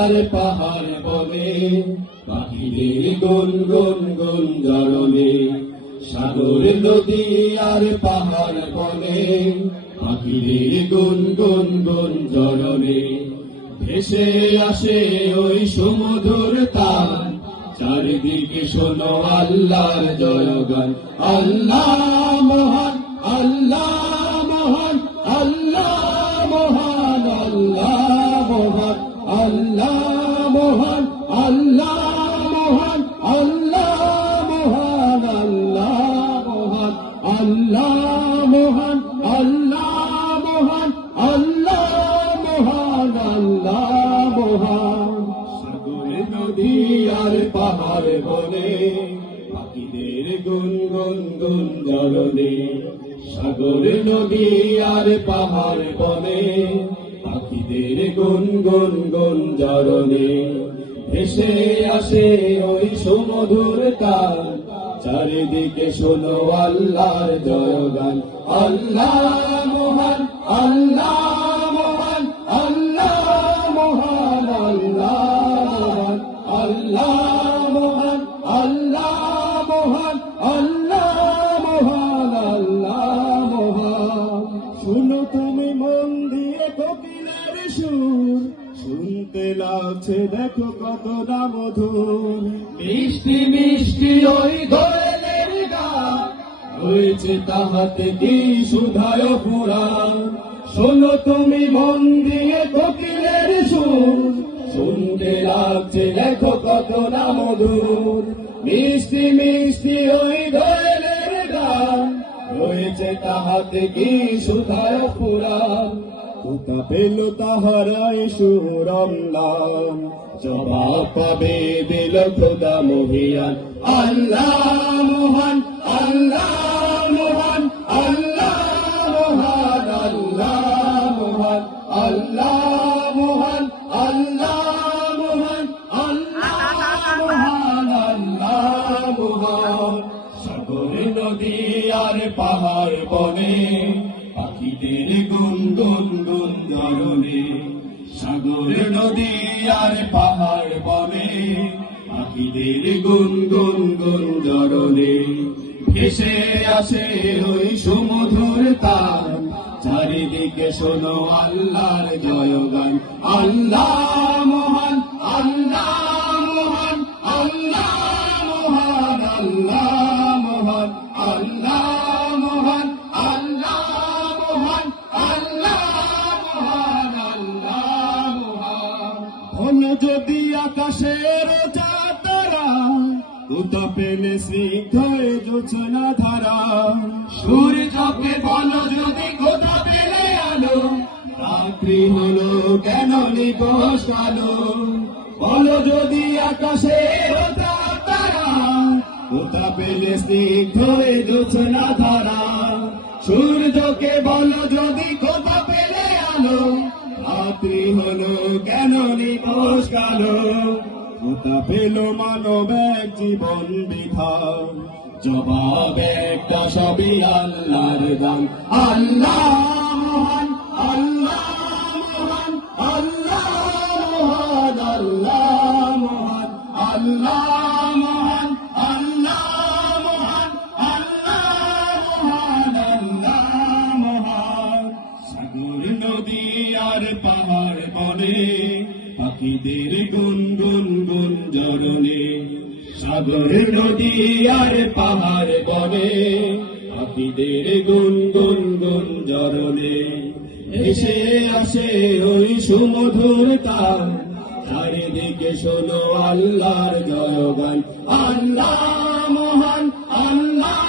আর পাহাড় বনে, পাখিদের গুন গুন গুন জরনে। সাগর নদী আর পাহাড় বনে, পাখিদের গুন গুন গুন জরনে। ভেসে আসে ওই সুমধুর তান, চারিদিকে শোনো আল্লাহর জয়গান। আল্লাহ মহান, আল্লাহ মহান, আল্লাহ মহান, আল্লাহ মহান, আল্লাহ মহান, আল্লাহ মহান, আল্লাহ মহান, আল্লাহ মহান, আল্লাহ মহান, আল্লাহ মহান, আল্লাহ মহান, আল্লাহ মহান। সাগর নদী আর পাহাড় বনে, পাখিদের গুন গুন গুন জরনে। সাগর নদী আর পাহাড় বনে, পাখিদের গুন গুন গুন জরনে। ভেসে আসে ওই সুমধুর তান, চারিদিকে শোনো আল্লাহর জয়গান। আল্লাহ মহান, আল্লাহ মহান, আল্লাহ মহান, আল্লাহ মহান, আল্লাহ মহান, আল্লাহ মহান, আল্লাহ মহান, আল্লাহ মহান। শুনো তুমি মন দিয়ে কোকিলের সুর, শুনতে লাগছে দেখো কত না মধুর। মিষ্টি মিষ্টি ওই দোয়েলের গান, হয়েছে তাহাতে কি সুধায় পুরাণ। শোনো তুমি মন দিয়ে কোকিলের সুর, শুনতে লাগছে দেখো কত না মধুর। মিষ্টি মিষ্টি ওই দোয়েলের গান, হয়েছে তাহাতে কি সুধায় পুরাণ। কোথা পেল তাহারাই সুরম নাম, জবাব পাবে দিল খোদা মহিয়ান। আল্লাহ মহান, আল্লাহ মহান, আল্লাহ মহান, আল্লাহ মহান, আল্লাহ মহান, আল্লাহ মহান, আল্লাহ মহান, আল্লাহ মহান। সাগর নদী আর পাহাড় বনে, পাখিদের গুন গুন গুন জরনে। সাগর নদী আর পাহাড় বনে, পাখিদের গুন গুন গুন জরনে। ভেসে আসে ওই সুমধুর তান, চারিদিকে শোনো আল্লাহর জয়গান। আল্লাহ মহান, আল্লাহ মহান, আল্লাহ মহান, আল্লাহ মহান, আল্লাহ মহান, আল্লাহ মহান, আল্লাহ মহান, আল্লাহ মহান। ধন যদি আকাশের চাঁদরা, কোথা পেলে স্নিগ্ধ জোছনা ধারা। সূর্যকে বলো যদি কোথা পেলে আলো, রাত্রি হলো কেন নিকষ আলো। বলো যদি আকাশের তারা, কোথা পেলে স্নিগ্ধ জোছনা ধারা। সূর্যকে বলো যদি কোথা পেলে আলো, রাত্রি হলো কেন নিকষ কালো। কোথা পেল মানব এক জীবন বৃথা, জবাব একটা সবই আল্লাহর দান। আল্লাহ মহান, আল্লাহ মহান, আল্লাহ মহান, আল্লাহ মহান, আল্লাহ মহান, আল্লাহ মহান, আল্লাহ মহান, আল্লাহ মহান। সাগর নদী আর পাহাড় বনে, পাখিদের গুন গুন গুন জরনে। সাগর নদী আর পাহাড় বনে, পাখিদের গুন গুন গুন জরনে। এসে আসে ওই সুমধুর তান, চারিদিকে শোনো আল্লাহর জয়গান। আল্লাহ মহান, আল্লাহ